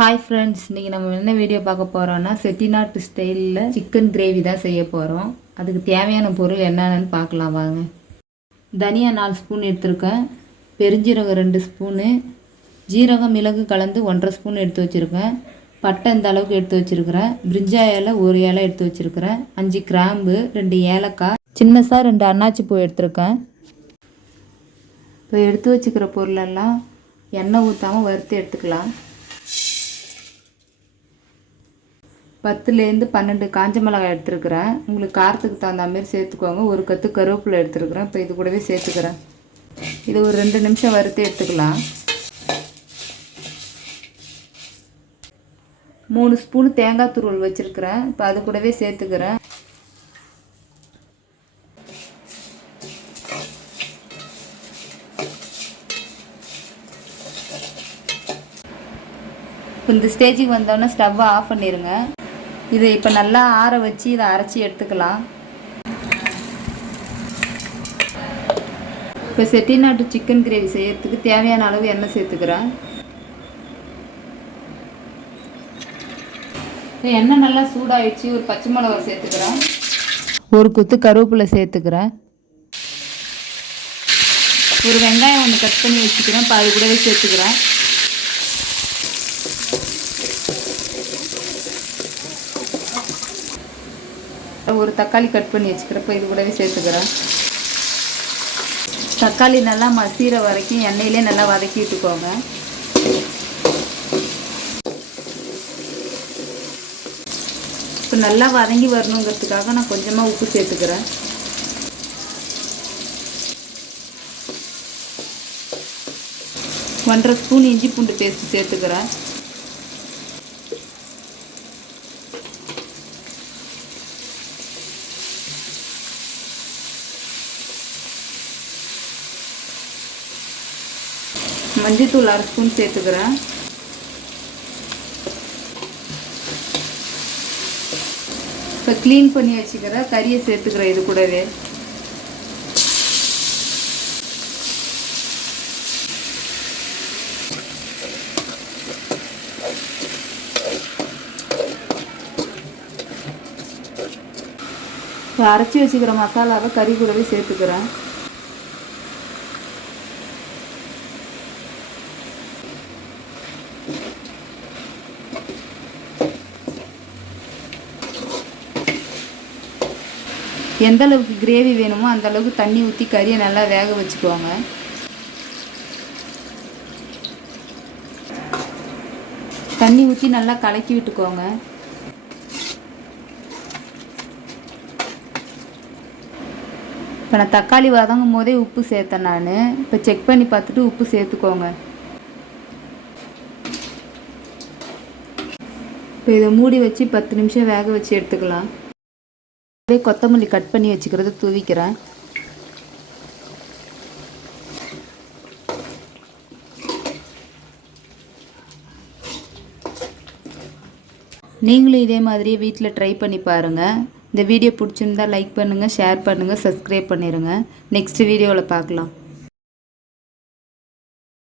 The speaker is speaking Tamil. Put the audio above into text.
ஹாய் ஃப்ரெண்ட்ஸ், இன்றைக்கி நம்ம என்ன வீடியோ பார்க்க போகிறோன்னா செட்டிநாட்டு ஸ்டைலில் சிக்கன் கிரேவி தான் செய்ய போகிறோம். அதுக்கு தேவையான பொருள் என்னென்னு பார்க்கலாம் வாங்க. தனியா 4 ஸ்பூன் எடுத்துருக்கேன், பெருஞ்சீரகம் 2 ஸ்பூனு, ஜீரகம் மிளகு கலந்து 1.5 ஸ்பூன் எடுத்து வச்சுருக்கேன், பட்டை இந்த அளவுக்கு எடுத்து வச்சுருக்கிறேன், பிரிஞ்சா இலை 1 இலை எடுத்து வச்சுருக்கிறேன், 5 கிராம்பு, 2 ஏலக்காய், சின்னசாக 2 அன்னாச்சி பூ எடுத்துருக்கேன். இப்போ எடுத்து வச்சுக்கிற பொருளெல்லாம் எண்ணெய் ஊற்றாமல் வறுத்து எடுத்துக்கலாம். 10லேருந்து 12 காஞ்ச மிளகாய் எடுத்துருக்கிறேன். உங்களுக்கு காரத்துக்கு தகுந்த மாதிரி சேர்த்துக்கோங்க. 1 கத்து கருவேப்பிலை எடுத்துருக்கிறேன். இப்போ இது கூடவே சேர்த்துக்கிறேன். இது ஒரு 2 நிமிஷம் வறுத்து எடுத்துக்கலாம். 3 ஸ்பூன் தேங்காய் துருவல் வச்சுருக்கிறேன். இப்போ அது கூடவே சேர்த்துக்கிறேன். இப்போ இந்த ஸ்டேஜுக்கு வந்தோடனே ஸ்டவ்வை ஆஃப் பண்ணிடுங்க. இதை இப்போ நல்லா ஆற வச்சு இதை அரைச்சி எடுத்துக்கலாம். இப்போ செட்டிநாட்டு சிக்கன் கிரேவி செய்யறதுக்கு தேவையான அளவு எண்ணெய் சேர்த்துக்கிறேன். எண்ணெய் நல்லா சூடாகிடுச்சு. ஒரு பச்சை மிளகாய் சேர்த்துக்கிறேன், 1 கொத்து கருவேப்பிலை சேர்த்துக்கிறேன், ஒரு வெங்காயம் 1 கட் பண்ணி வச்சுக்கிறேன். இப்போ அது கூடவே சேர்த்துக்கிறேன். ஒரு தக்காளி கட் பண்ணி வச்சுக்கிறப்ப இது கூடவே சேர்த்துக்கிறேன். தக்காளி நல்லா மசிகிற வரைக்கும் எண்ணெயிலே நல்லா வதக்கி விட்டுக்கோங்க. இப்போ நல்லா வதங்கி வரணுங்கிறதுக்காக நான் கொஞ்சமாக உப்பு சேர்த்துக்கிறேன். ஒன்றரை ஸ்பூன் இஞ்சி பூண்டு பேஸ்ட் சேர்த்துக்கிறேன். மஞ்சத்தூள் 1/2 ஸ்பூன் சேர்த்துக்கிறேன். இப்போ க்ளீன் பண்ணி வச்சுக்கிற கறியை சேர்த்துக்கிறேன். இது கூடவே அரைச்சி வச்சுக்கிற மசாலாவை கறி கூடவே சேர்த்துக்கிறேன். எந்த அளவுக்கு கிரேவி வேணுமோ அந்த அளவுக்கு தண்ணி ஊற்றி கறியை நல்லா வேக வச்சுக்குவாங்க. தண்ணி ஊற்றி நல்லா கலக்கி விட்டுக்கோங்க. இப்போ நான் தக்காளி வதங்கும் போதே உப்பு சேர்த்தேன். நான் இப்போ செக் பண்ணி பார்த்துட்டு உப்பு சேர்த்துக்கோங்க. இப்போ இதை மூடி வச்சு 10 நிமிஷம் வேக வச்சு எடுத்துக்கலாம். கொத்தமல்லி கட் பண்ணி வச்சுக்கிறது தூவிக்கிறேன். நீங்களும் இதே மாதிரியே வீட்டில் ட்ரை பண்ணி பாருங்கள். இந்த வீடியோ பிடிச்சிருந்தா லைக் பண்ணுங்கள், ஷேர் பண்ணுங்கள், சப்ஸ்கிரைப் பண்ணிடுங்க. நெக்ஸ்ட் வீடியோவில் பார்க்கலாம்.